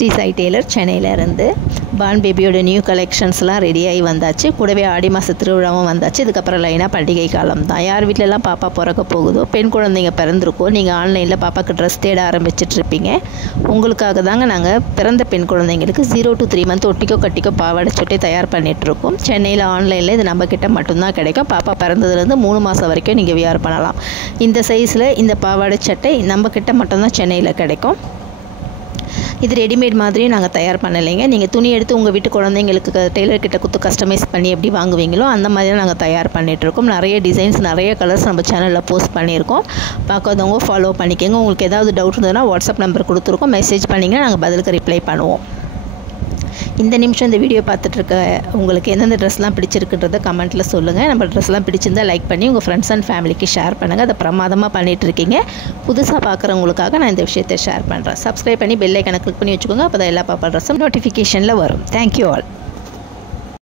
Sri Sai Taylor சென்னையிலேருந்து. பான் பேபியோட new கலெக்ஷன்ஸ்லாம் ரெடியாகி வந்தாச்சு. கூடவே ஆடி மாத திருவிழாவும் வந்தாச்சு. இதுக்கப்புறம் லைனாக பண்டிகை காலம் தான். யார் வீட்டிலலாம் பாப்பா பிறக்க போகுதோ, பெண் குழந்தைங்க பிறந்திருக்கோ, நீங்கள் ஆன்லைனில் பாப்பாவுக்கு ட்ரெஸ் தேட ஆரம்பிச்சிட்ருப்பீங்க. உங்களுக்காக தாங்க நாங்கள் பிறந்த பெண் குழந்தைங்களுக்கு 0 to 3 month ஒட்டிக்கோ கட்டிக்கோ பாவாடை சட்டை தயார் பண்ணிகிட்ருக்கோம். சென்னையில் ஆன்லைனில் இது நம்மக்கிட்ட மட்டும்தான் கிடைக்கும். பாப்பா பிறந்ததுலேருந்து 3 மாதம் வரைக்கும் நீங்கள் வியர் பண்ணலாம். இந்த சைஸில் இந்த பாவாடை சட்டை நம்மக்கிட்ட மட்டும்தான் சென்னையில் கிடைக்கும். இது ரெடிமேட் மாதிரி நாங்கள் தயார் பண்ணலைங்க. நீங்கள் துணி எடுத்து உங்கள் வீட்டு குழந்தைங்களுக்கு டெய்லர்கிட்ட கொடுத்து கஸ்டமைஸ் பண்ணி எப்படி வாங்குவீங்களோ அந்த மாதிரி நாங்கள் தயார் பண்ணிகிட்ருக்கோம். நிறைய டிசைன்ஸ், நிறைய கலர்ஸ் நம்ம சேனலில் போஸ்ட் பண்ணியிருக்கோம். பார்க்காதவங்க ஃபாலோ பண்ணிக்கோங்க. உங்களுக்கு ஏதாவது டவுட் இருந்ததுன்னா வாட்ஸ்அப் நம்பர் கொடுத்துருக்கோம். மெசேஜ் பண்ணிங்கன்னா நாங்கள் பதிலுக்கு ரிப்ளை பண்ணுவோம். இந்த நிமிஷம் இந்த வீடியோ பார்த்துட்ருக்க உங்களுக்கு எந்தெந்த ட்ரெஸ்லாம் பிடிச்சிருக்குன்றதை கமெண்ட்டில் சொல்லுங்கள். நம்ம ட்ரெஸ்லாம் பிடிச்சிருந்தால் லைக் பண்ணி உங்கள் ஃப்ரெண்ட்ஸ் அண்ட் ஃபேமிலிக்கு ஷேர் பண்ணுங்கள். அதை பிரமாதமாக பண்ணிகிட்ருக்கீங்க. புதுசாக பார்க்குறவங்களுக்காக நான் இந்த விஷயத்தை ஷேர் பண்ணுறேன். சப்ஸ்கிரைப் பண்ணி பெல் ஐக்கனை கிளிக் பண்ணி வச்சுக்கோங்க. அப்போ தான் எல்லா பாப்பா ட்ரெஸ்ஸும் நோட்டிஃபிகேஷனில் வரும். Thank you all.